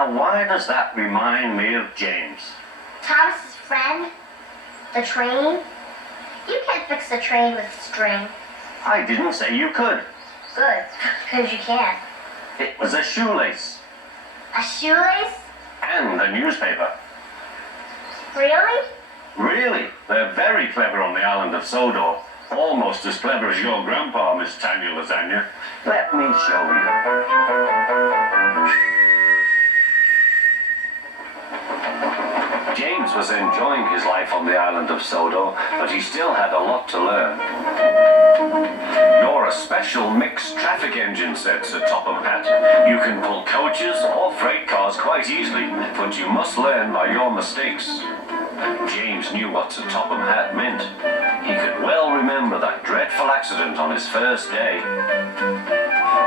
Now, why does that remind me of James? Thomas's friend? The train? You can't fix the train with string. I didn't say you could. Good, because you can't. It was a shoelace. A shoelace? And a newspaper. Really? Really? They're very clever on the island of Sodor. Almost as clever as your grandpa, Miss Tanya Lasagna. Let me show you. James was enjoying his life on the island of Sodor, but he still had a lot to learn. You're a special mixed traffic engine, said Sir Topham Hatt. You can pull coaches or freight cars quite easily, but you must learn by your mistakes. James knew what Sir Topham Hatt meant. He could well remember that dreadful accident on his first day.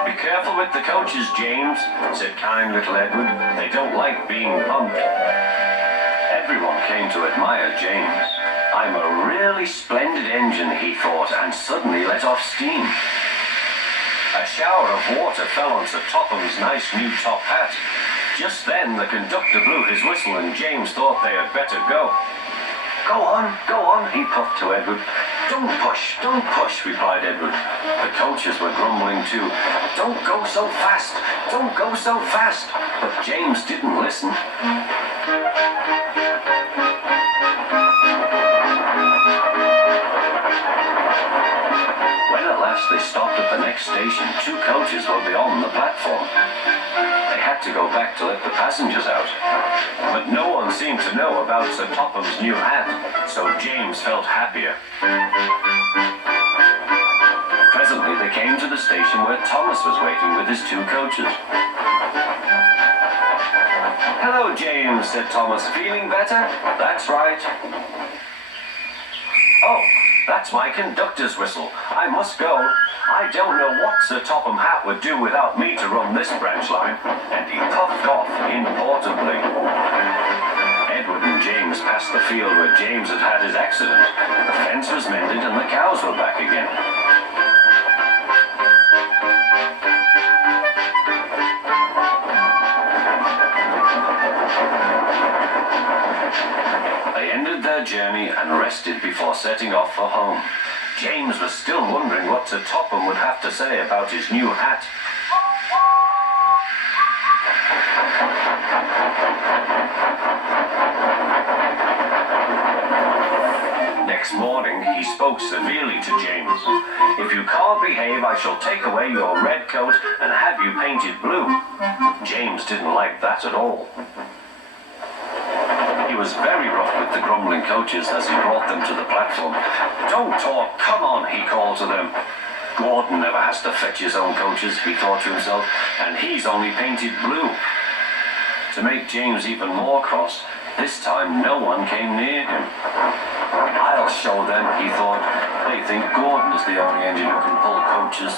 Be careful with the coaches, James, said kind little Edward. They don't like being bumped. Everyone came to admire James. I'm a really splendid engine, he thought, and suddenly let off steam. A shower of water fell on Sir Topham's nice new top hat. Just then the conductor blew his whistle and James thought they had better go. Go on, he puffed to Edward. Don't push, replied Edward. The coaches were grumbling too. Don't go so fast, don't go so fast. But James didn't listen. When at last they stopped at the next station, 2 coaches were beyond the platform. They had to go back to let the passengers out. But no one seemed to know about Sir Topham's new hat, so James felt happier. Presently they came to the station where Thomas was waiting with his 2 coaches. Hello, James, said Thomas. Feeling better? That's right. Oh, that's my conductor's whistle. I must go. I don't know what Sir Topham Hatt would do without me to run this branch line. And he puffed off importantly. Edward and James passed the field where James had had his accident. The fence was mended and the cows were back again. They ended their journey and rested before setting off for home. James was still wondering what Sir Topham would have to say about his new hat. Next morning, he spoke severely to James. If you can't behave, I shall take away your red coat and have you painted blue. James didn't like that at all. He was very rough with the grumbling coaches as he brought them to the platform. Don't talk, come on, he called to them. Gordon never has to fetch his own coaches, he thought to himself, and he's only painted blue. To make James even more cross, this time no one came near him. I'll show them, he thought. They think Gordon is the only engine who can pull coaches.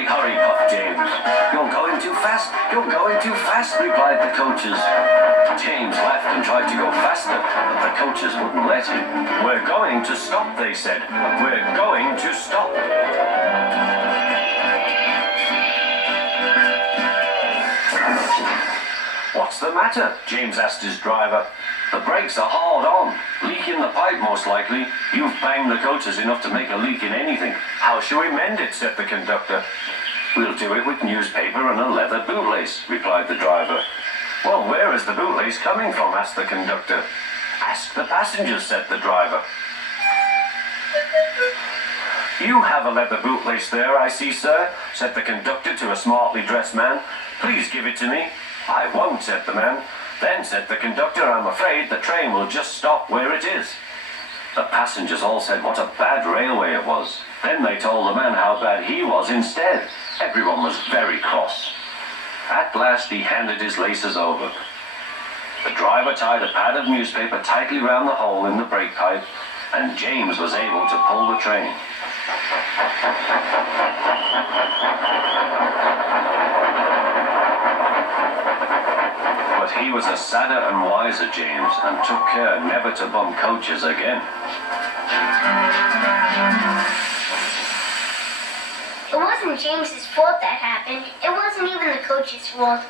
Hurry, puffed James. You're going too fast, replied the coaches. James laughed and tried to go faster, but the coaches wouldn't let him. We're going to stop, they said. We're going to stop. What's the matter? James asked his driver. The brakes are hard on. Leak in the pipe, most likely. You've banged the coaches enough to make a leak in anything. How shall we mend it? Said the conductor. We'll do it with newspaper and a leather bootlace, replied the driver. Well, where is the bootlace coming from? Asked the conductor. Ask the passengers, said the driver. You have a leather bootlace there, I see, sir, said the conductor to a smartly dressed man. Please give it to me. I won't, said the man. Then, said the conductor, I'm afraid the train will just stop where it is. The passengers all said what a bad railway it was. Then they told the man how bad he was instead. Everyone was very cross. At last he handed his laces over. The driver tied a pad of newspaper tightly round the hole in the brake pipe, and James was able to pull the train. But he was a sadder and wiser James, and took care never to bump coaches again. James's fault that happened. It wasn't even the coach's fault.